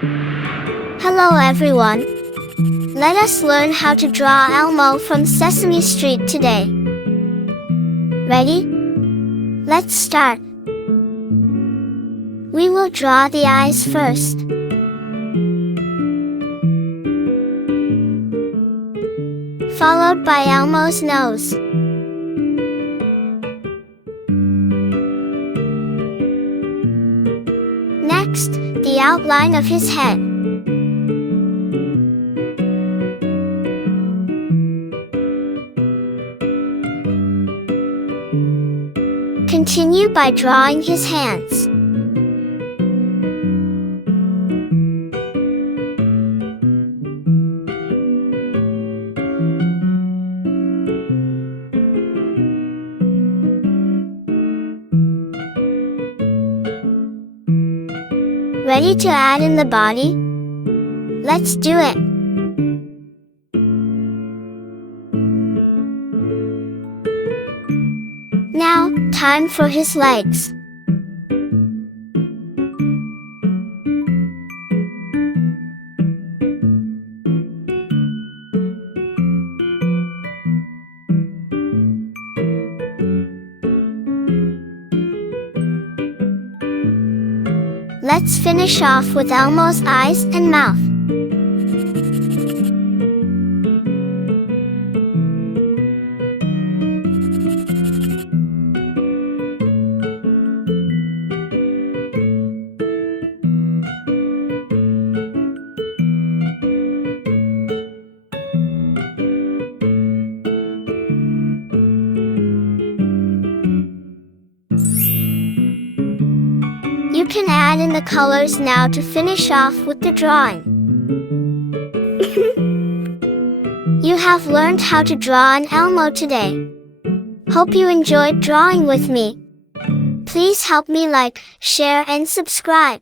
Hello everyone. Let us learn how to draw Elmo from Sesame Street today. Ready? Let's start. We will draw the eyes first. Followed by Elmo's nose. Next, the outline of his head. Continue by drawing his hands. Ready to add in the body? Let's do it! Now, time for his legs. Let's finish off with Elmo's eyes and mouth. You can add in the colors now to finish off with the drawing. You have learned how to draw an Elmo today. Hope you enjoyed drawing with me. Please help me like, share and subscribe.